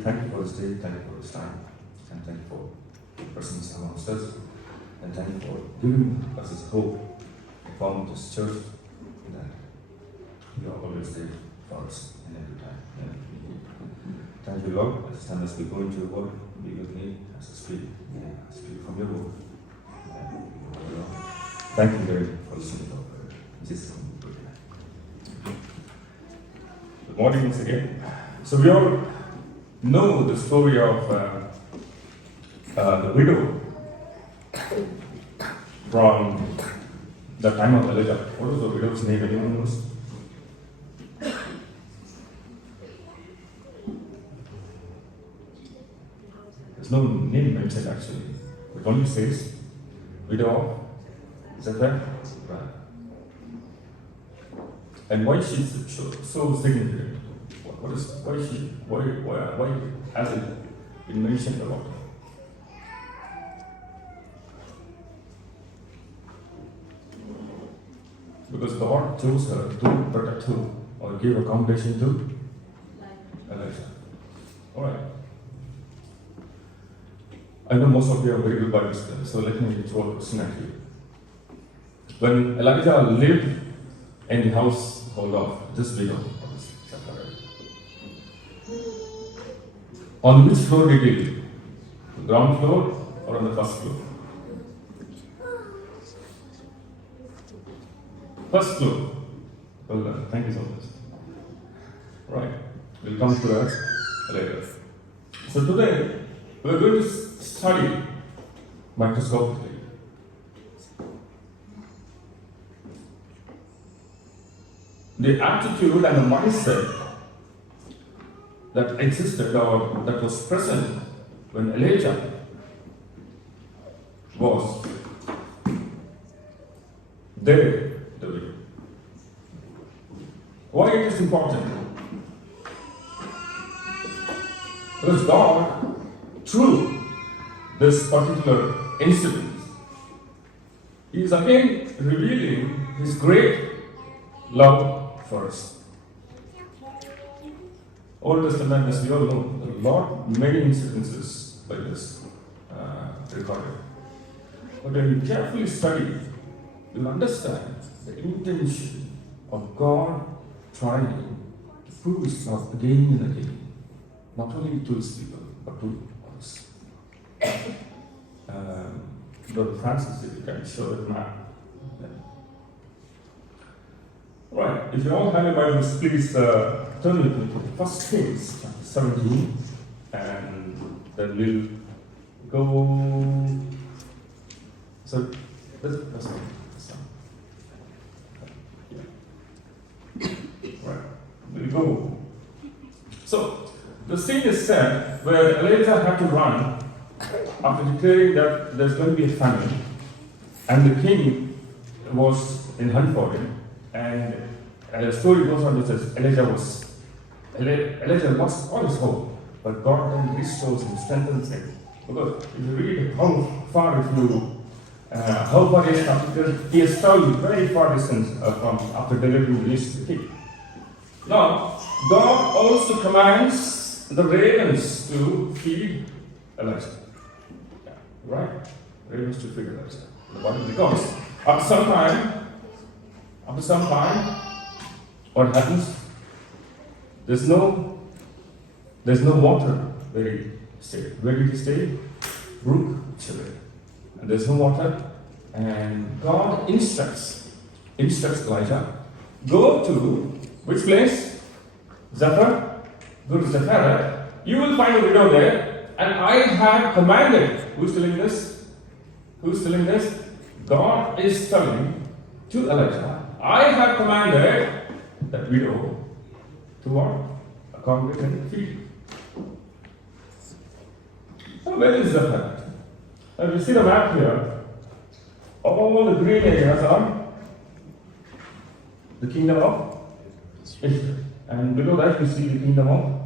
thank you for this day, thank you for this time, and thank you for your presence amongst us, and thank you for giving us this hope to form this church that you are always there for us in every time. Thank you, Lord. As time as we go into your word, be with me as I speak. I speak from your word. Thank you very much for listening to our prayer. In Jesus' name we pray. Good morning once again. So we all know the story of the widow from the time of Elijah. What was the widow's name? Anyone knows? There's no name mentioned actually. It only says widow of Zarephath. Right. And why she is so significant? Why has it been mentioned about her? Because God chose her to protect her or give accommodation to Elijah. Alright. I know most of you are very good Bible students, so let me throw a question at you. When Elijah lived in the household of this widow, on which floor did he live? The ground floor or on the first floor? First floor. Well done. Thank you so much. Right. We'll come to that later. So today, we're going to study microscopically the attitude and the mindset that existed or that was present when Elijah was there. Why it is important? Because God, through this particular incident, He is again revealing His great love for us. Old Testament, as we all know, many incidences like this recorded. But when you carefully study, you'll understand the intention of God trying to prove His love again and again, not only to His people, but to us. Brother Francis, if you can show that map. Right, if you all have your Bibles, please turn with me to 1 Kings chapter 17, and then we'll go. So, that's one. Right, we'll go. So, the scene is set where Elijah had to run after declaring that there's going to be a famine, and the king was in hunt for him. And the story goes on to say Elijah lost all his hope, but God then restores and strengthens him. Because if you read how far he is after, he has traveled very far distance from after delivering the news to the king. Now, God also commands the ravens to feed Elijah. Yeah, right? Ravens to feed Elijah. Because after some time, what happens? There's no water where he stayed. Where did he stay? Brook Chile. And there's no water. And God instructs Elijah, go to which place? Zarephath. Go to Zarephath. You will find a widow there. And I have commanded. Who's telling this? God is telling to Elijah, I have commanded that widow to what? Accommodate and feed. So where is Zarephath? Now you see the map here. All the green areas are the kingdom of Israel. And below that you see the kingdom of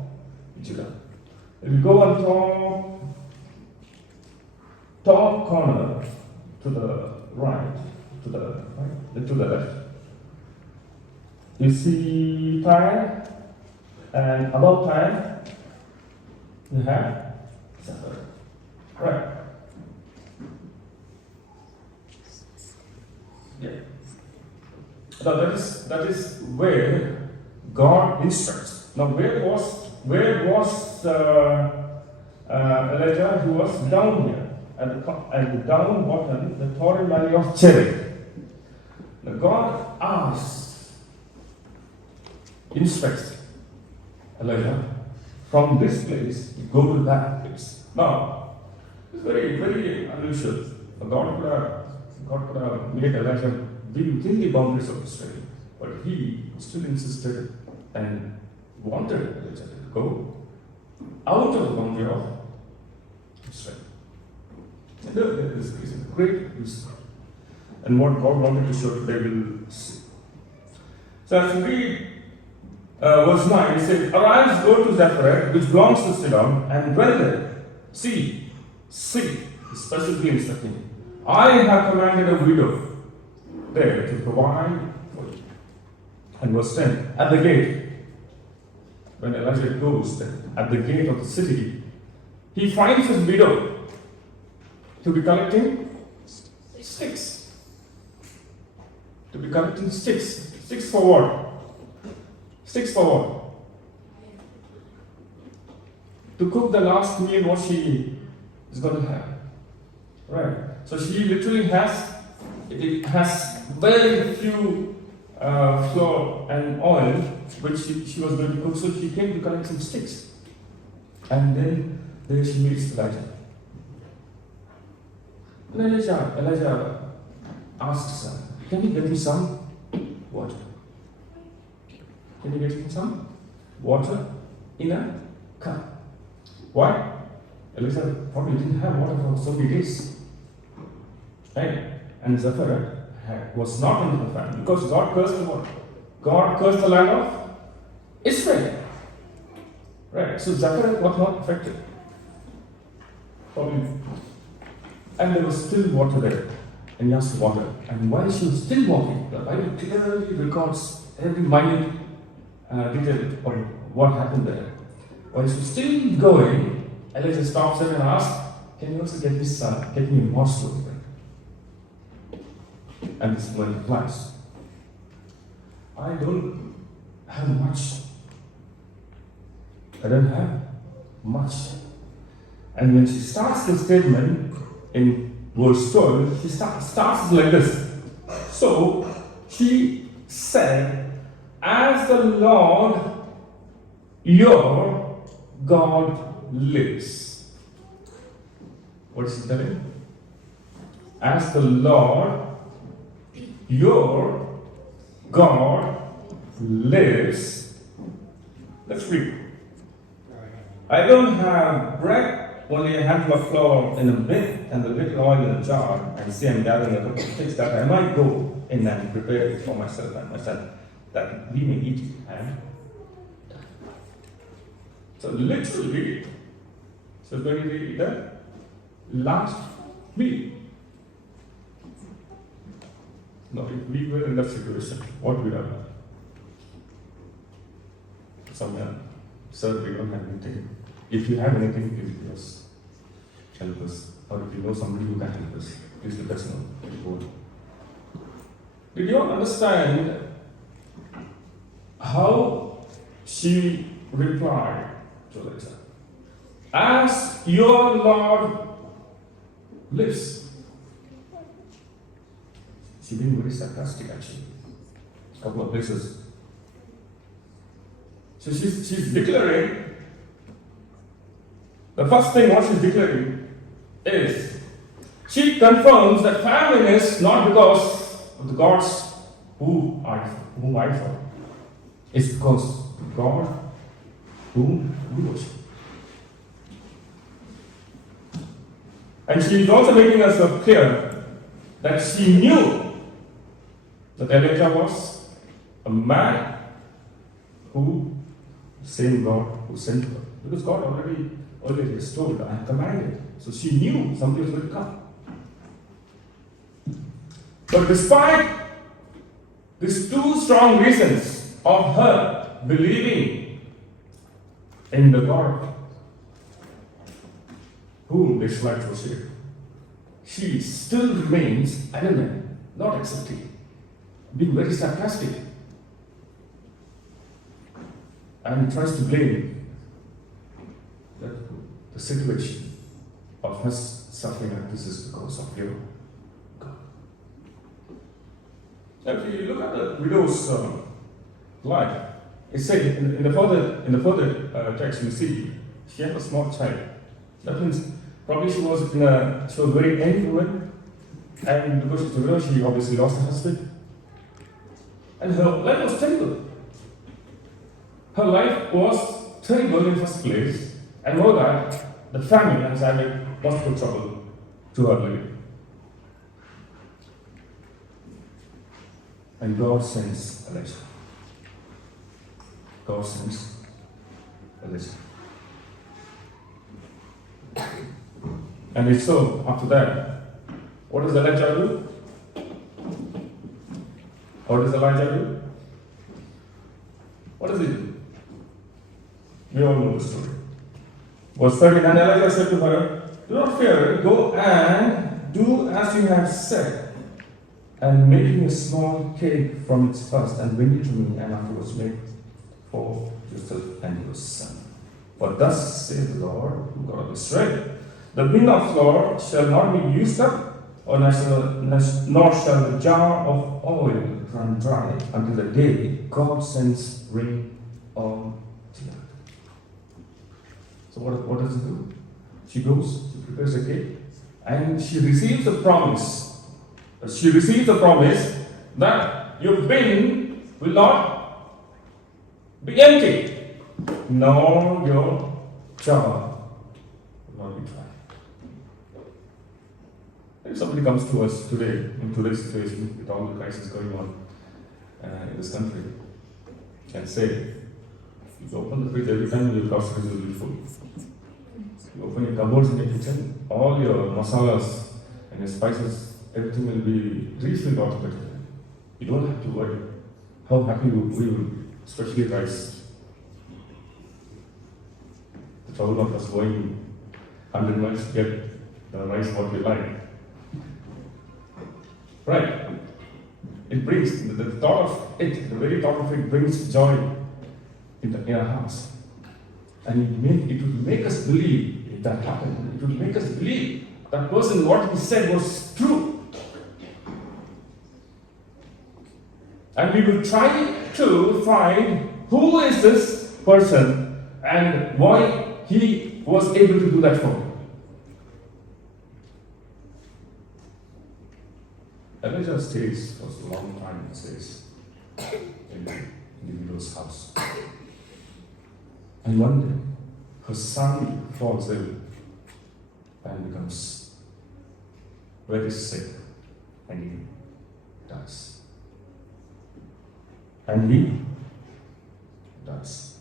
Judah. If you go on top corner to the right, to the left, you see Tyre, and above Tyre, you have Zechariah. Right. Yeah. Now that is where God instructs. Now where was Elijah? Who was down here at the down bottom, the torrent valley of Cherith. Now God instructs Elijah, from this place, go to that place. Now, it's very, very unusual. God could have made Elijah be within the boundaries of Israel, but he still insisted and wanted Elijah to go out of the boundary of Israel. And there is a great reason. And what God wanted to show today, we'll see. So as we read verse 9, he said, Arise, go to Zechariah, which belongs to Sidon, and dwell there. See, specifically instructing. I have commanded a widow there to provide for you. And verse 10, at the gate, when Elijah goes there, at the gate of the city, he finds his widow to be collecting sticks. To be collecting sticks. Sticks for what? Sticks for what? To cook the last meal what she is going to have. Right. So she literally has very few flour and oil which she was going to cook. So she came to collect some sticks. And then there she meets Elijah. And Elijah asks her, can you get me some water? Can you get me some water in a cup? Why? Elijah probably didn't have water for so many days. Right? And Zechariah was not under the famine because God cursed the what? God cursed the land of Israel. Right? So Zechariah was not affected. Probably. And there was still water there. And he asked water. And while she was still walking, the Bible clearly records every minute detail of what happened there. While she was still going, Elijah stops her and asks, can you also get me a morsel of bread? And this woman replies, I don't have much. I don't have much. And when she starts the statement in verse 12, she starts like this. So she said, as the Lord your God lives. What is she telling? As the Lord your God lives. Let's read. I don't have bread, only a handful of flour in a bin and a little oil in a jar, and see I'm gathering a couple of sticks that I might go in and prepare it for myself and my son, that we may eat it and die. So literally, so it's going to be the last meal. Now, if we were in that situation, what would we have done? Somewhere, sir, we don't have anything. If you have anything, please help us. Or if you know somebody who can help us, please let us know. Did you all understand how she replied to Elijah? As your Lord lives. She being very sarcastic actually. A couple of places. So she's declaring, the first thing what she's declaring is, she confirms that famine is not because of the gods whom I follow. It's because the God whom we worship. And she is also making us clear that she knew that Elijah was a man who, the same God who sent her. Because God already has told her, I have commanded. So she knew somebody was going to come. But despite these two strong reasons of her believing in the God whom the Israelites worship, she still remains adamant, not accepting, being very sarcastic, and tries to blame the situation of her suffering, and this is because of your God. If you look at the widow's life, it said in the further text we see she had a small child. That means probably she was very young woman, and because she's a widow, she obviously lost her husband, and her life was terrible. Her life was terrible in the first place, and more that the family has added lots of trouble to her life. And God sends Elijah. God sends Elijah. And it's so, after that, what does Elijah do? What does Elijah do? What does he do? We all know the story. Verse 13, and Elijah said to her, do not fear, go and do as you have said, and make me a small cake from its husk, and bring it to me, and afterwards make for yourself and your son. For thus says the Lord, God of Israel, the bin of flour shall not be used up, nor shall the jar of oil run dry until the day God sends rain on the earth. So what does it do? She goes, she prepares a cake, and she receives a promise. She receives a promise that your bin will not be empty, nor your jar will not be dry. If somebody comes to us today, in today's situation, with all the crisis going on in this country, and say, you open the fridge every time your groceries will be full. You open your cupboards in your kitchen, all your masalas and your spices, everything will be refilled automatically. You don't have to worry. How happy we will be, especially rice. The trouble of us going 100 miles to get the rice what we like. Right? It brings, the thought of it, the very thought of it brings joy in our hearts. And it would make us believe, if that happened, it would make us believe that person, what he said was true. And we will try to find who is this person and why he was able to do that for me. Elijah stays for a long time, stays in the widow's house. And one day, her son falls ill and becomes very sick, and he dies. And he dies.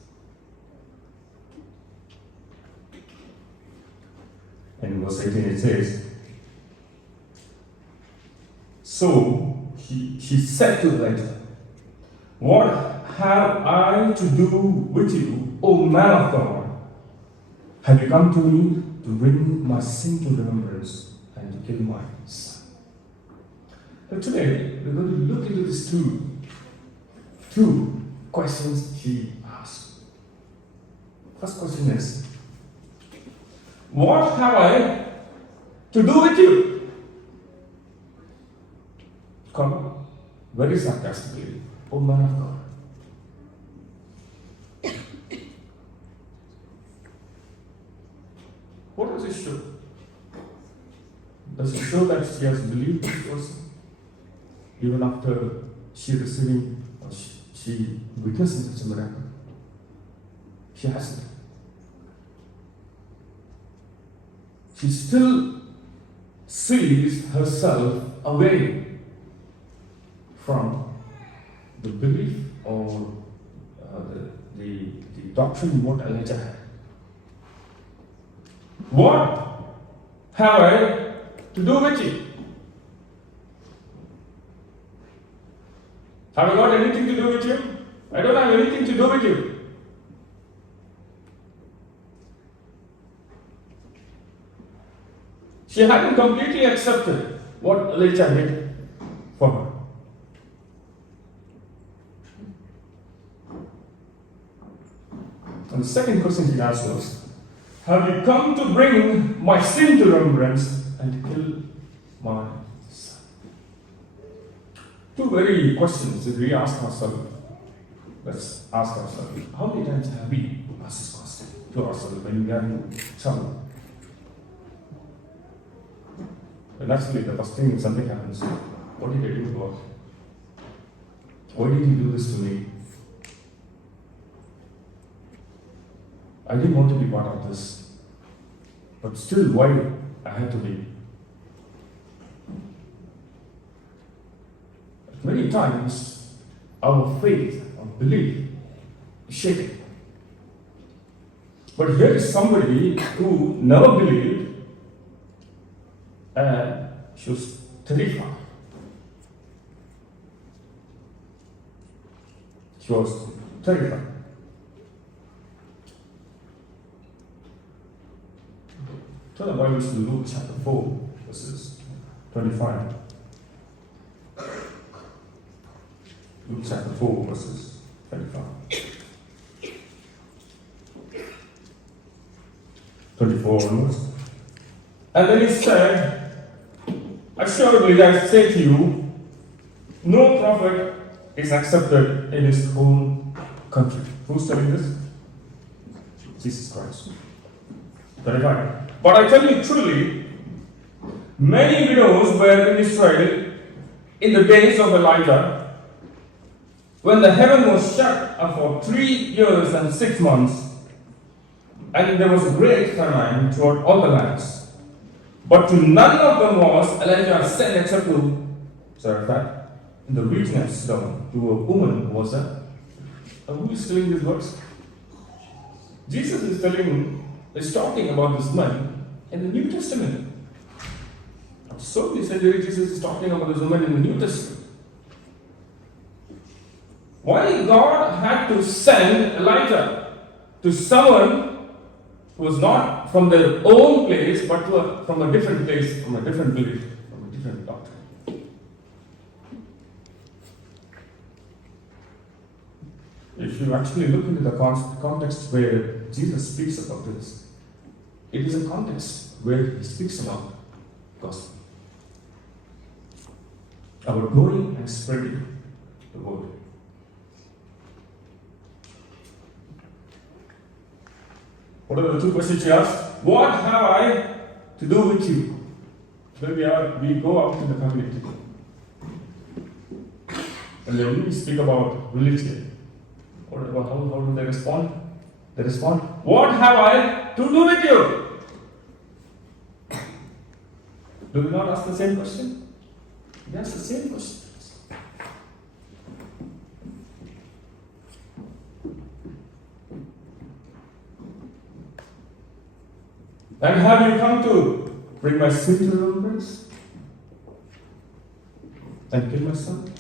And in verse 18 it says, so she said to Elijah, what have I to do with you, O man of God? Have you come to me to bring my sin to remembrance and to kill my son? But today, we're going to look into these two questions she asked. First question is, what have I to do with you? Come, very sarcastically, O man of God. What does it show? Does it show that she has believed this person? Even after she receiving, or she witnessing such a miracle? She hasn't. She still sees herself away from the belief or the doctrine what Elijah had. What have I to do with you? Have I got anything to do with you? I don't have anything to do with you. She hadn't completely accepted what Elijah did for her. And the second question she asked was, have you come to bring my sin to remembrance and kill my son? Two very questions that we ask ourselves. Let's ask ourselves, how many times have we asked this question to ourselves when we are in trouble? And naturally, the first thing something happens, what did I do, God? Why did you do this to me? I didn't want to be part of this. But still, why I had to be? Many times, our faith, our belief is shaken. But here is somebody who never believed and she was terrified. She was terrified. Turn the Bible to Luke chapter 4, verses 25. Luke chapter 4, verses 25. 24 onwards. And then he said, assuredly I say to you, no prophet is accepted in his own country. Who's telling this? Jesus Christ. 35. But I tell you truly, many widows were in Israel in the days of Elijah, when the heaven was shut up for 3 years and 6 months, and there was a great famine throughout all the lands. But to none of them was Elijah sent except to Zarephath, in the region of Sidon, to a woman who was a. Who is telling these words? Jesus is talking about this man in the New Testament. So we said Jesus is talking about this woman in the New Testament. Why God had to send Elijah to someone who was not from their own place, but from a different place, from a different belief, from a different doctrine? If you actually look into the context where Jesus speaks about this, it is a context where he speaks about gospel, about going and spreading the word. What are the two questions he asked? What have I to do with you? When we go out in the community, and then we speak about religion. How do they respond? They respond, what have I to do with you? Do we not ask the same question? We ask the same question. And have you come to bring my sin to remembrance? And kill my son?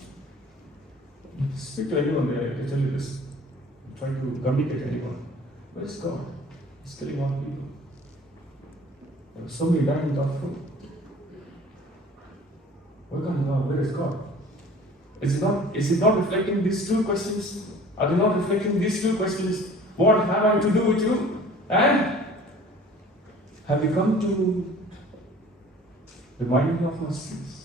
Speak to anyone there, I tell you this. Try to communicate to anyone. Where is God? He's killing all people. There are so many dying without food. Where is God? Is it not reflecting these two questions? Are they not reflecting these two questions? What have I to do with you? And have you come to remind me of my sins?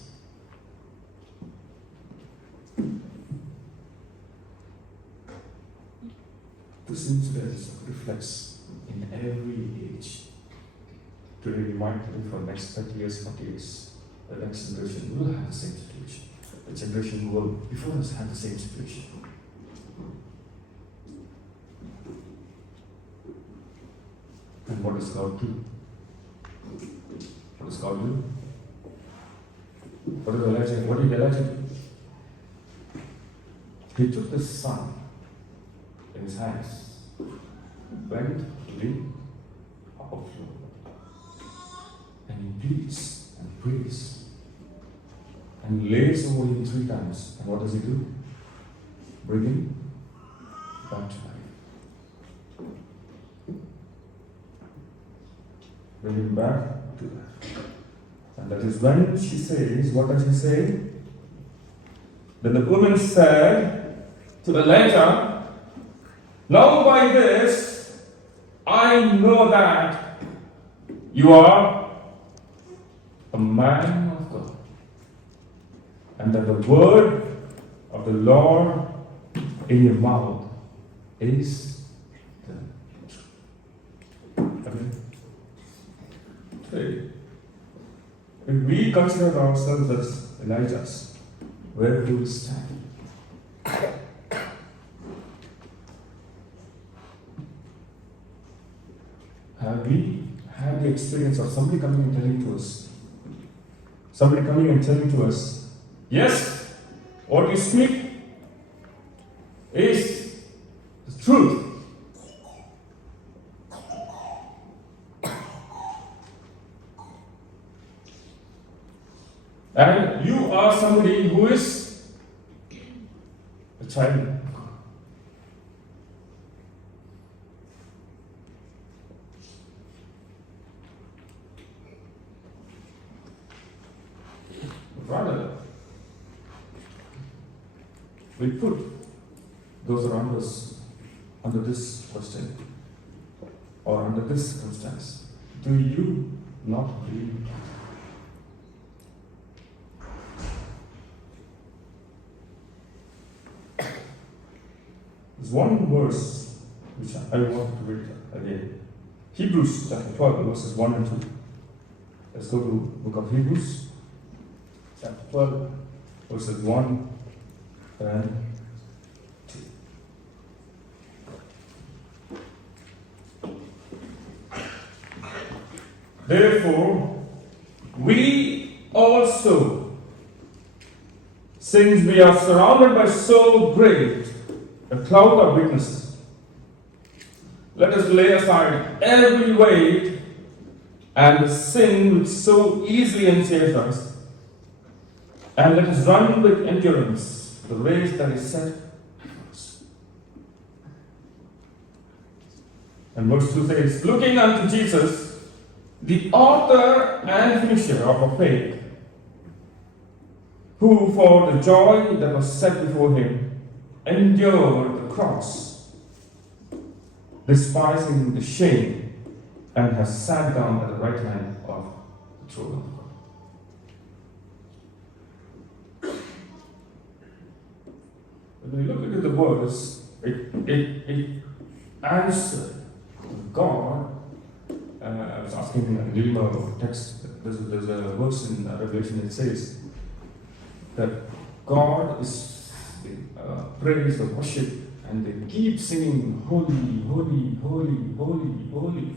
This incident reflects in every age. Today we might think for the next 30 years, 40 years, the next generation will have the same situation. The generation who will before us had the same situation. And what does God do? What does God do? What did Elijah do? He took the son in his hands, went to the upper floor, and he pleads and prays and lays over him 3 times. And what does he do? Bring him back to life. Bring him back to life. And that is when she says, what does she say? Then the woman said to Elijah, now by this I know that you are a man of God, and that the word of the Lord in your mouth is the truth. Amen. Today, if we consider ourselves as Elijahs, where do we stand? Have we had the experience of somebody coming and telling to us, yes, what you speak is the truth. And you are somebody who is a child of God. Rather, we put those around us under this question or under this circumstance. Do you not believe? There's one verse which I want to read again. Hebrews chapter 12, verses 1 and 2. Let's go to the book of Hebrews, chapter 12, verses 1 and 2. Therefore, we also, since we are surrounded by so great a cloud of witnesses, let us lay aside every weight and the sin which so easily ensnares us, and let us run with endurance the race that is set before us. And verse 2 says, looking unto Jesus, the author and finisher of our faith, who for the joy that was set before him endured the cross, despising the shame, and has sat down at the right hand of the throne of God. When we look into the verse, it answered God. I was asking him, giving a text. There's a verse in Revelation that says that God is praise, the worship, and they keep singing, holy, holy, holy, holy, holy.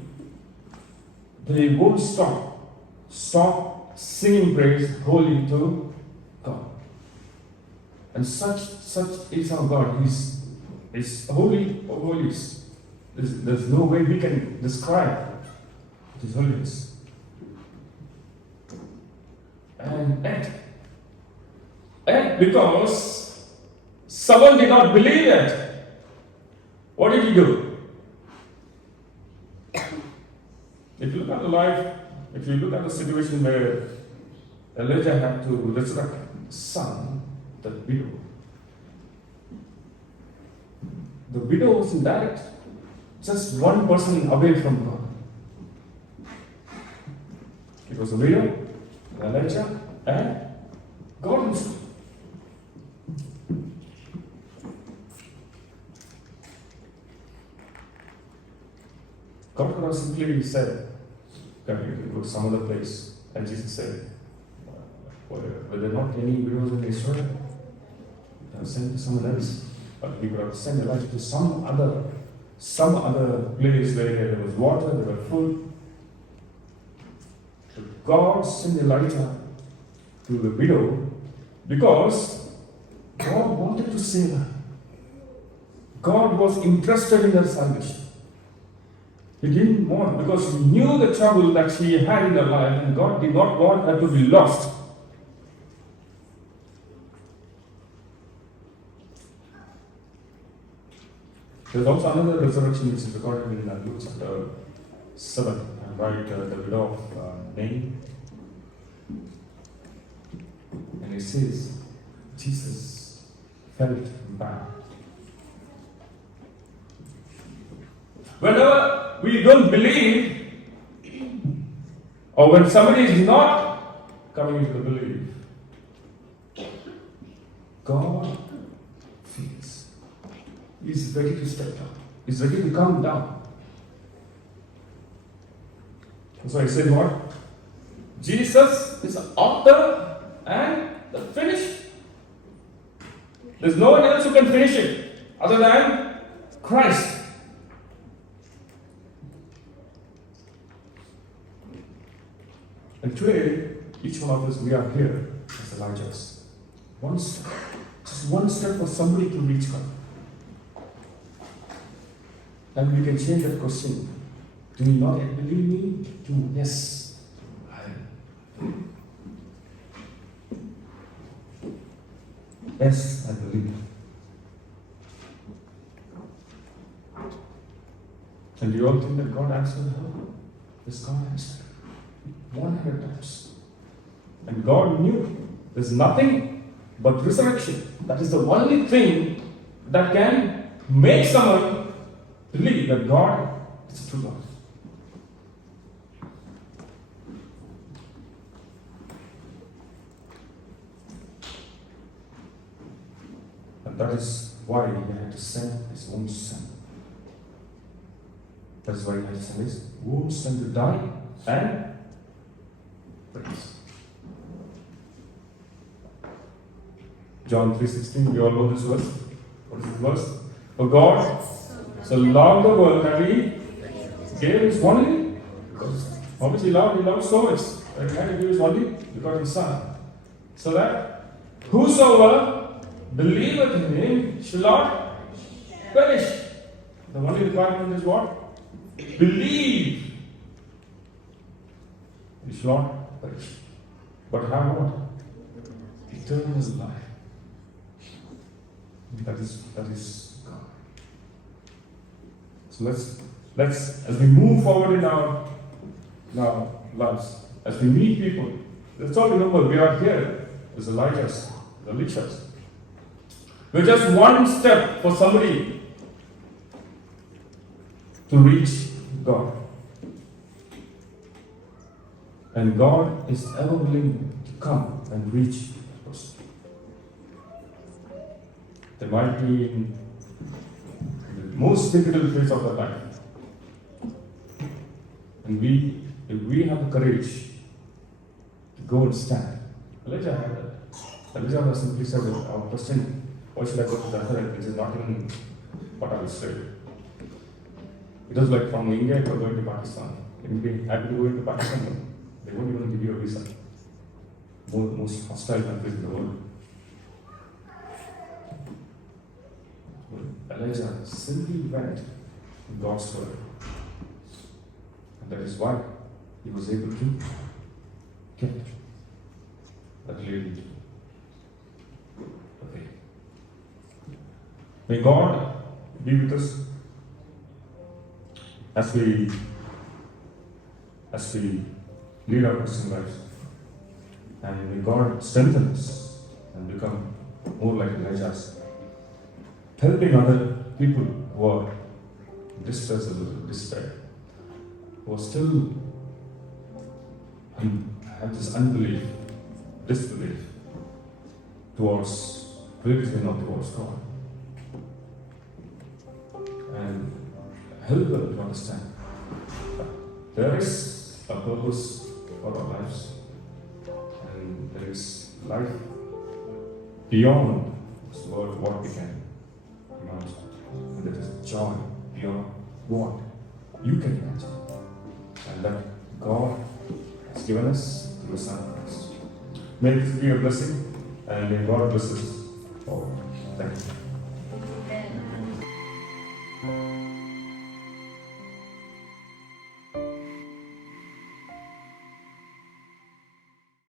They won't stop singing praise, holy to God. And such is our God. He's holy of holies. There's no way we can describe His holiness. And because someone did not believe it, what did he do? If you look at the life, if you look at the situation where Elijah had to resurrect his son, the widow. The widow was in direct, just one person away from God. It was a widow, Elijah, and God himself. God could have simply said, "Come, you can go to some other place." And Jesus said, were there not any widows in Israel? Send to someone else. But he would have sent Elijah to some other place where there was water, there was food. So God sent Elijah to the widow because God wanted to save her. God was interested in her salvation. He didn't want, because he knew the trouble that she had in her life, and God did not want her to be lost. There's also another resurrection which is recorded in Luke chapter 7, right? The widow of Nain. And it says, Jesus felt bad. Whenever we don't believe, or when somebody is not coming into the belief, God feels. He's ready to step down. He's ready to come down. So I said what? Jesus is the author and the finish. There's no one else who can finish it other than Christ. And today, each one of us, we are here as Elijahs. One step, just one step for somebody to reach God. And we can change that question. Do you not yet believe me? To yes, I am. Yes, I believe. And do you all think that God answered her? Yes, God answered. 100 times. And God knew there's nothing but resurrection. That is the only thing that can make someone believe that God is a true God. And that is why he had to send his own son. That is why he had to send his own son to die and praise. John 3:16, we all know this verse. What is this verse? For God so loved the world that he gave his only, because obviously he loved so much that he had to give his only begotten Son, so that whosoever believeth in him shall not perish. The only requirement is what? Believe. You shall not perish, but have what? Eternal life. That is God. So let's as we move forward in our lives, as we meet people, let's all remember we are here as Elijahs, the Elishas. We're just one step for somebody to reach God. And God is ever willing to come and reach that person. They might be in the most difficult phase of their life. And if we have the courage to go and stand. Elijah had that. Elijah was simply said, our question, why should I go to the other? This is not even what I would say. It was like from India, you are going to Pakistan. You would be happy to go into Pakistan. They won't even give you a visa. Most hostile countries in the world. Elijah simply went in God's word. And that is why he was able to get that lady. Okay. May God be with us as we lead our Christian lives. And may God strengthen us and become more like Elijah's, helping other people who are distressed a little, despair, who are still have this unbelief, disbelief towards religion, not towards God. And help them to understand that there is a purpose for our lives, and there is life beyond this world, what we can imagine. And there is joy beyond what you can imagine. And that God has given us through His Son Christ. May this be a blessing, and may God bless us all. Thank you.